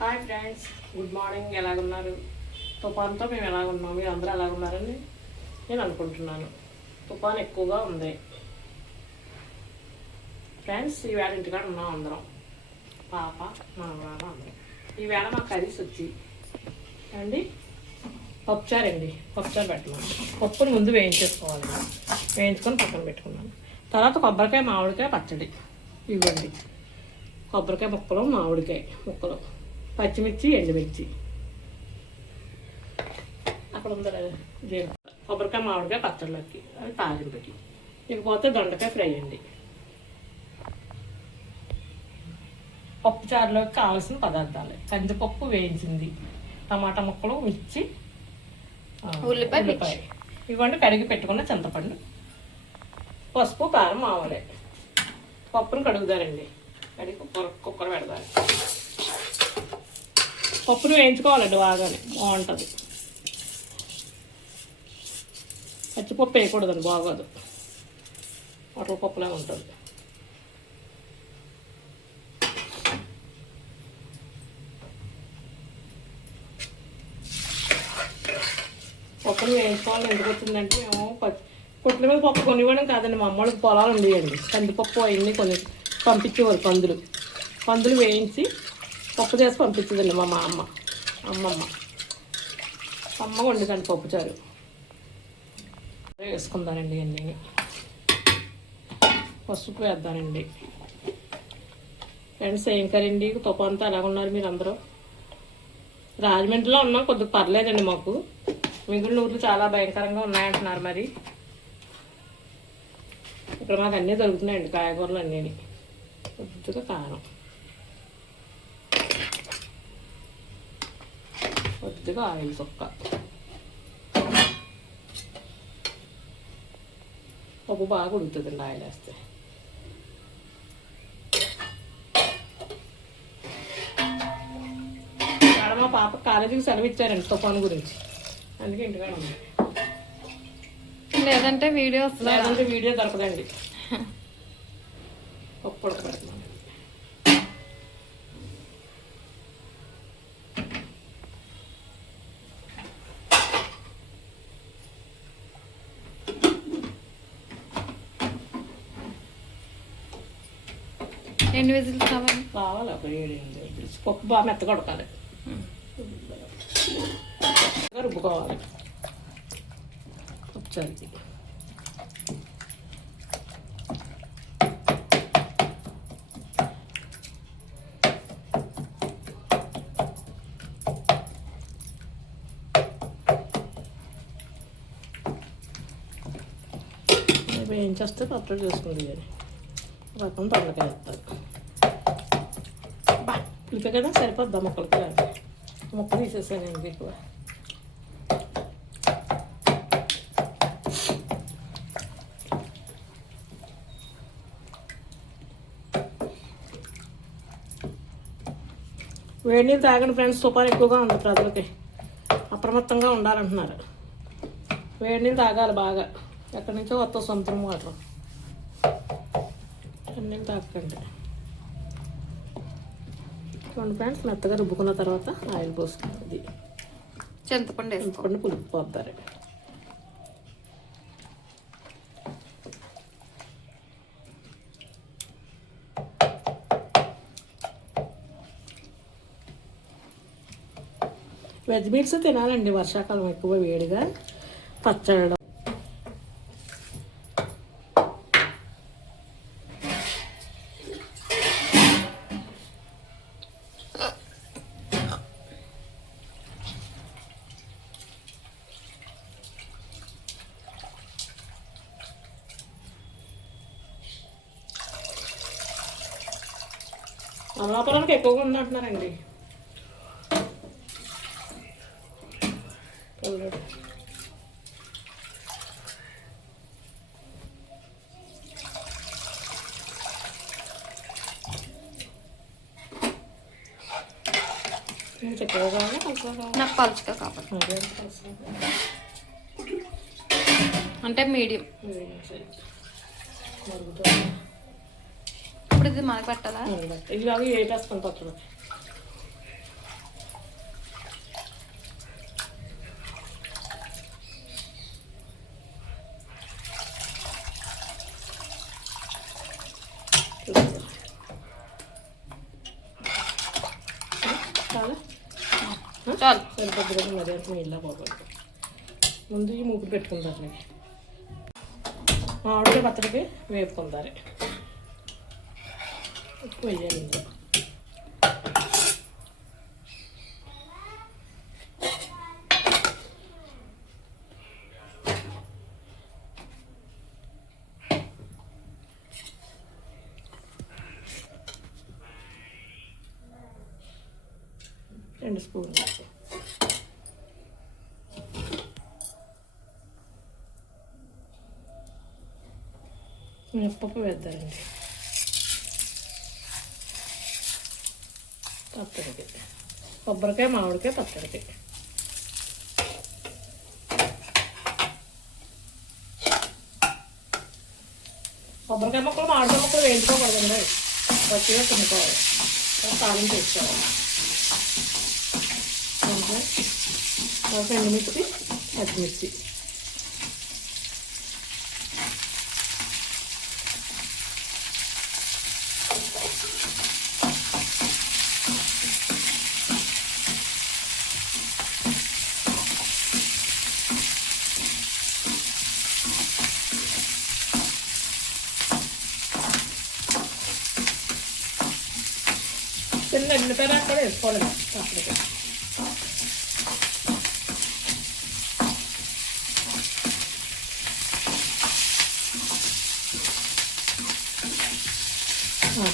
Hi friends good morning ఎలాగున్నారు? తుఫాన్తో మేము ఎలాగున్నాం? మీరు అందరూ ఎలాగున్నారని నేను అనుకుంటున్నాను. తుఫాన్ ఎక్కువగా ఉంది. ఫ్రెండ్స్ ఈవేళ ఇంటికాడ ఉన్నాం అందరం. పాప మనవరాలు అందరం. ఈవేళ మా కర్రీస్ వచ్చి అండి పప్పుచారు అండి. పప్పుచారు పెట్టమని. పప్పుని ముందు వేయించేసుకోవాలి. వేయించుకొని పక్కన పెట్టుకున్నాను. తర్వాత కొబ్బరికాయ మామిడికాయ పచ్చడి. ఇవ్వండి. కొబ్బరికాయ ముక్కలు మామిడికాయ ముక్కలు. పచ్చిమిర్చి ఎండుమిర్చి. అక్కడ ఉందా జీలకర్ర కొబ్బరికాయ మామిడికాయ పచ్చళ్ళకి. అది తాలింపుకి ఇకపోతే దొండకాయ ఫ్రై అండి. పప్పు చారులోకి కావాల్సిన పదార్థాలు. కందిపప్పు వేయించింది. టమాటా ముక్కలు మిర్చి ఉల్లిపాయ, ఉల్లిపాయ. ఇవ్వండి కడిగి పెట్టుకున్న చింతపండు. పసుపు కారం ఆవలే. పప్పును కడుగుతారండి. కడిగి కుక్కర్ కుక్కర్ పెడతారు. పప్పును వేయించుకోవాలండి బాగానే. బాగుంటుంది. పచ్చిపప్పు వేయకూడదండి బాగోదు. అట్ల పప్పులే ఉంటుంది. పప్పులు వేయించుకోవాలి ఎందుకు వచ్చిందంటే మేము పచ్చి పుట్ల మీద పప్పు కొనివ్వడం కాదండి మా అమ్మడికి పొలాలు ఉండేయండి. కందిపప్పు అవన్నీ కొన్ని పంపించేవారు పందులు. పందులు వేయించి పప్పు చేసి పంపించదండి మా మా అమ్మ. అమ్మమ్మ. అమ్మ వండుకండి పప్పు చారు. వేసుకుందానండి అన్నీ. పసుపు వేద్దానండి. ఫ్రెండ్స్ ఏం కరండి తుఫాన్తో ఎలా ఉన్నారు మీరు అందరూ రాజమండ్రిలో ఉన్నాం కొద్దిగా పర్లేదండి మాకు. మిగిలిన ఊర్లు చాలా భయంకరంగా ఉన్నాయంటున్నారు మరి. ఇక్కడ మాకు అన్నీ దొరుకుతున్నాయండి కాయగూరలు అన్నీ కొద్దిగా కారం. కొద్దిగా ఆయిల్ తొక్క పప్పు బాగా ఉడుకుతుందండి ఆయిల్ వేస్తే మా పాప కాలేజీకి సెలవు ఇచ్చారండి తుఫాను గురించి అందుకే ఉంది లేదంటే వీడియో వస్తుంది లేదంటే వీడియో దొరకదండి పప్పు ఎన్ని విజిల్స్ కావాలి? కావాలి ఒక ఏడు ఎనిమిది విజిల్స్. పప్పు బాగా మెత్తగా ఉడకాలి. మెత్తగా రుబ్బుకోవాలి. పప్పు చారుకి వేయించేస్తే పచ్చడి చేసుకుంది కానీ. రకం పండుగ వేస్తారు బా కదా సరిపోద్దా మొక్కలకి? మొక్క తీసేసాను ఇంక ఎక్కువ వేడి నీళ్ళు తాగండి ఫ్రెండ్స్ సూపర్ ఎక్కువగా ఉంది ప్రజలకి. అప్రమత్తంగా ఉండాలంటున్నారు. వేడి నీళ్ళు తాగాలి బాగా. ఎక్కడి నుంచో వస్తా సముద్రం వాటర్. నీళ్ళు తాగకండి. చూడండి ఫ్రెండ్స్. మెత్తగా రుబ్బుకున్న తర్వాత ఆయిల్ పోసుకోవాలి చింతపండు చింతపండు పులుపు పోతారు వెజ్ మీట్స్ తినాలండి. వర్షాకాలం ఎక్కువ వేడిగా. పచ్చడి అమలాపురానికి ఎక్కువగా ఉందంటున్నారండి? నాకు పలుచగా పలుచగా. అంటే మీడియం. అప్పుడు ఇది మనకు పెట్టాలా ఇది కాదు ఎయిట్ వేసుకుంటా చాలు? సరిపోద్దు మరి ముందు ఈ మూపులు పెట్టుకుంటారు ఆవిడ పచ్చడికి వేపుకుంటారు ఉప్పు వేయాలి ఇందులో రెండు స్పూన్లు మినప్పప్పు వేద్దామండి పచ్చడికి కొబ్బరికాయ మామిడికాయ పచ్చడికి కొబ్బరికాయ ముక్కలు మామిడికాయ ముక్కలు వేయించుకోకూడదండి పచ్చిగా తినుకోవాలి తాళం తెచ్చుకోవాలి అంటే ఒక ఎండుమిర్చి పచ్చిమిర్చి ఎండిపోయినా కూడా వేసుకోవాలి అప్పటికి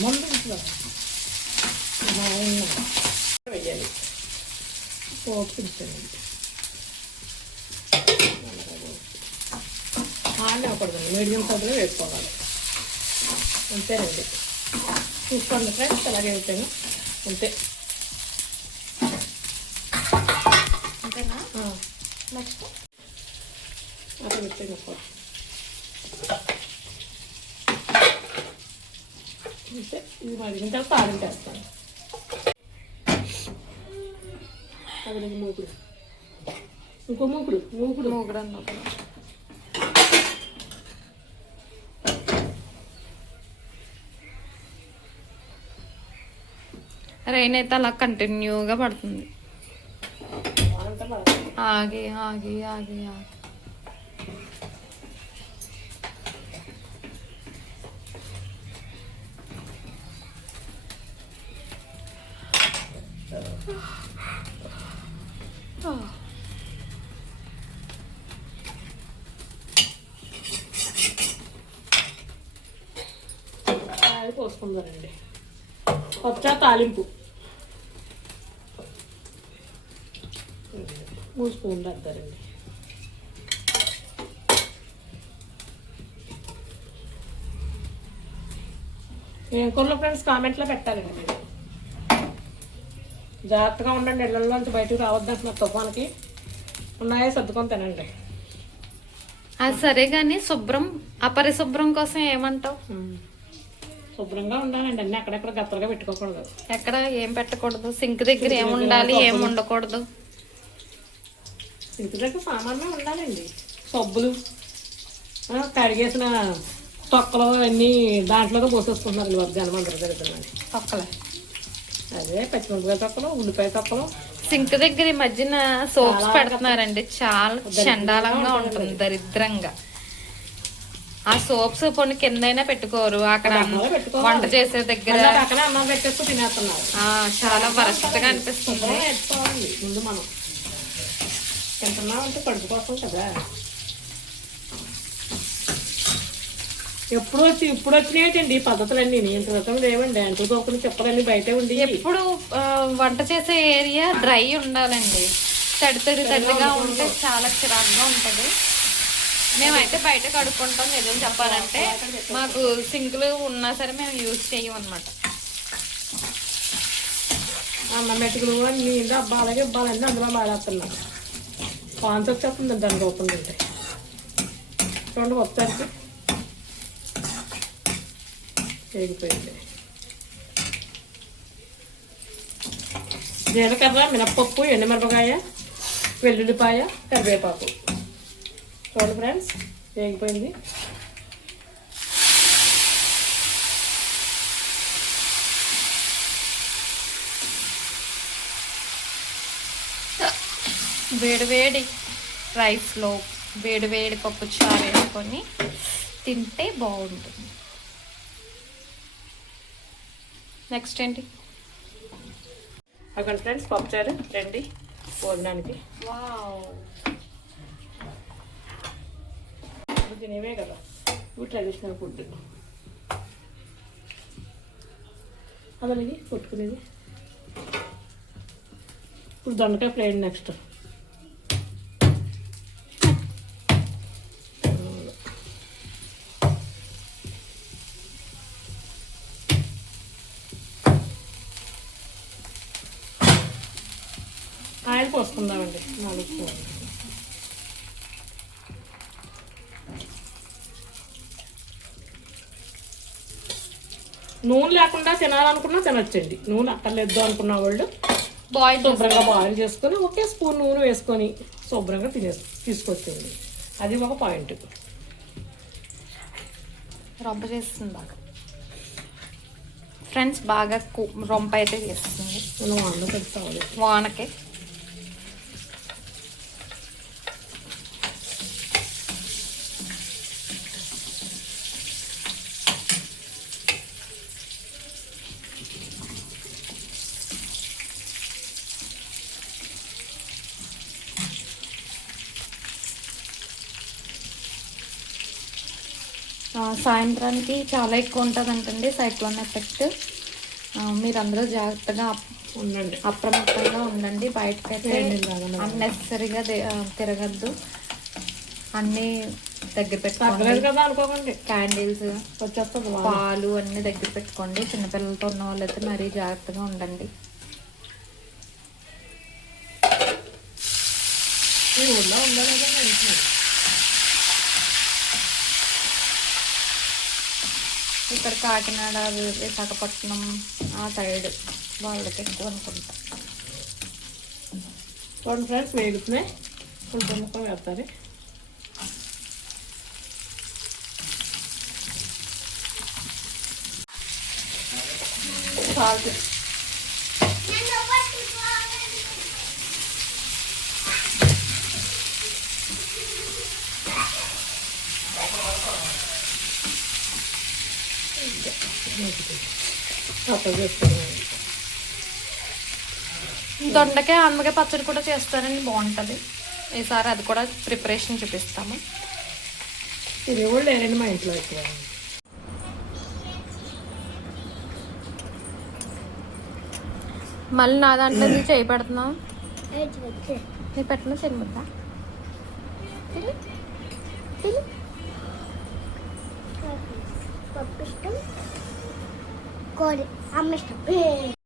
ముందు ఇంట్లో వెయ్యాలి పోపు పింఛండి ఆడనే ఒకటి మీడియం సైజులో వేసుకోవాలి అంతేనండి చూసుకోండి ఫ్రెండ్స్ అలాగే అయిపోయాను అంతే అంతేనా ఆ, నెక్స్ట్ అట్లా ఇది మరిగిన తర్వాత అది మూకుడు ఇంకో మూకుడు మూకుడు అన్నప్పుడు రైన్ అయితే అలా కంటిన్యూగా పడుతుంది. ఆగి ఆగి ఆగి ఆగి. అది పోసుకుందానండి పచ్చా తాలింపు. మూడు స్పూన్లు ఏం కూరలో ఫ్రెండ్స్ కామెంట్లో పెట్టాలండి మీరు. జాగ్రత్తగా ఉండండి. ఇళ్ళల్లోంచి బయటకు రావద్దు అంటున్నారు తుఫాన్కి. ఉన్నాయో? సర్దుకొని తినండి. అది సరే కానీ శుభ్రం అపరిశుభ్రం కోసం ఏమంటావు? శుభ్రంగా ఉండాలండి. అన్నీ అక్కడెక్కడ గత్తలుగా పెట్టుకోకూడదు. ఎక్కడ ఏం పెట్టకూడదు? సింక్ దగ్గర ఏం ఉండాలి? ఏం ఉండకూడదు? ఇంటి దగ్గర సామాన్మే ఉండాలండి. సబ్బులు. కడిగేసిన తొక్కలు అన్నీ దాంట్లోనే పోసేసుకుంటున్నారు జనం అందరి. దగ్గర తొక్కలే. అదే పచ్చిమిరపకాయ తొక్కలు ఉల్లిపాయ తొక్కలు. సింక్ దగ్గర ఈ మధ్యన సోప్స్ పెడుతున్నారండి. చాలా చండాలంగా ఉంటుంది దరిద్రంగా. ఆ సోప్స్ కొన్ని కిందైనా పెట్టుకోరు. అక్కడ. వంట చేసే దగ్గర చాలా వరస్ట్గా అనిపిస్తుంది. శుభ్రంగా ఎత్తుకోవాలి ముందు మనం తింటున్నామంటే కడుపు కోసం కదా. ఎప్పుడు వచ్చి ఇప్పుడు వచ్చినాయండి ఈ పద్ధతులన్నీ. ఇంత క్రితం లేవండి. అంటూ తోకులు చెప్పలన్నీ బయటే ఉండి. ఎప్పుడు వంట చేసే ఏరియా డ్రై ఉండాలండి. తడి తడి తడిగా ఉంటే చాలా చిరాకుగా ఉంటుంది. మేమైతే బయట కడుక్కుంటాం నిజం చెప్పాలంటే. మాకు సింకులు ఉన్నా సరే మేము యూజ్ చేయం అనమాట అన్నం మెతుకులు అన్ని డబ్బా అలాగే అందులో మాడేస్తున్నాం పాన్స్ వచ్చేస్తుంది దాని రూపం తింటే చూడండి ఒకసారికి వేగిపోయింది జీలకర్ర మినప్పప్పు ఎండుమిరపకాయ వెల్లుల్లిపాయ కరివేపాకు. చూడండి ఫ్రెండ్స్ వేగిపోయింది. వేడివేడి రైస్లో వేడివేడి పప్పు చారు వేసుకొని తింటే బాగుంటుంది. నెక్స్ట్ ఏంటి? అక్కడ ఫ్రెండ్స్ పప్పుచారు రండి. ఇప్పుడు తినేవే కదా. ఇవి ట్రెడిషనల్ ఫుడ్ అదనది కొట్టుకునేది. ఇప్పుడు దొండకాయ ఫ్రై నెక్స్ట్. ఆయిల్ పోసుకుందామండి నాలుగు. నూనె లేకుండా తినాలనుకున్నా తినొచ్చండి. నూనె అక్కర్లేదు అనుకున్న వాళ్ళు బాయిల్ శుభ్రంగా బాయిల్ చేసుకొని ఒకే స్పూన్ నూనె వేసుకొని శుభ్రంగా తినే తీసుకొచ్చింది అది ఒక పాయింట్. రొంప చేస్తుంది బాగా. ఫ్రెండ్స్ బాగా రొంప అయితే చేస్తుంది. వానకి. సాయంత్రానికి చాలా ఎక్కువ ఉంటుందంటండి సైక్లోన్ ఎఫెక్ట్. మీరందరూ జాగ్రత్తగా ఉండండి. అప్రమత్తంగా ఉండండి. బయటకైతే. అన్నెసరీగా తిరగద్దు. అన్నీ దగ్గర పెట్టుకోండి. కదా అనుకోకండి. క్యాండిల్స్ వచ్చేస్తుంది. పాలు అన్నీ దగ్గర పెట్టుకోండి. చిన్నపిల్లలతో ఉన్న వాళ్ళైతే మరీ జాగ్రత్తగా ఉండండి. ఉండాలి కదా అంటున్నాను. ఇక్కడ కాకినాడ విశాఖపట్నం ఆ సైడ్ వాళ్ళకి ఎక్కువ అనుకుంటా. చూడండి ఫ్రెండ్స్ వేగుతున్నాయి కొంచెం ముక్క వేస్తారు. సాల్ట్. దొండకాయ ఆనపకాయ పచ్చడి కూడా చేస్తారండి బాగుంటుంది. ఈసారి అది కూడా ప్రిపరేషన్ చూపిస్తాము. ఇది కూడా లేరండి మా ఇంట్లో ఎక్కువ మళ్ళీ నా దాంట్లో నుంచి చేయి పెడుతున్నావు? నీ పెట్టిన తిరుగుతా పప్పు ఇష్టం. కోడి. అమ్మ ఇష్టం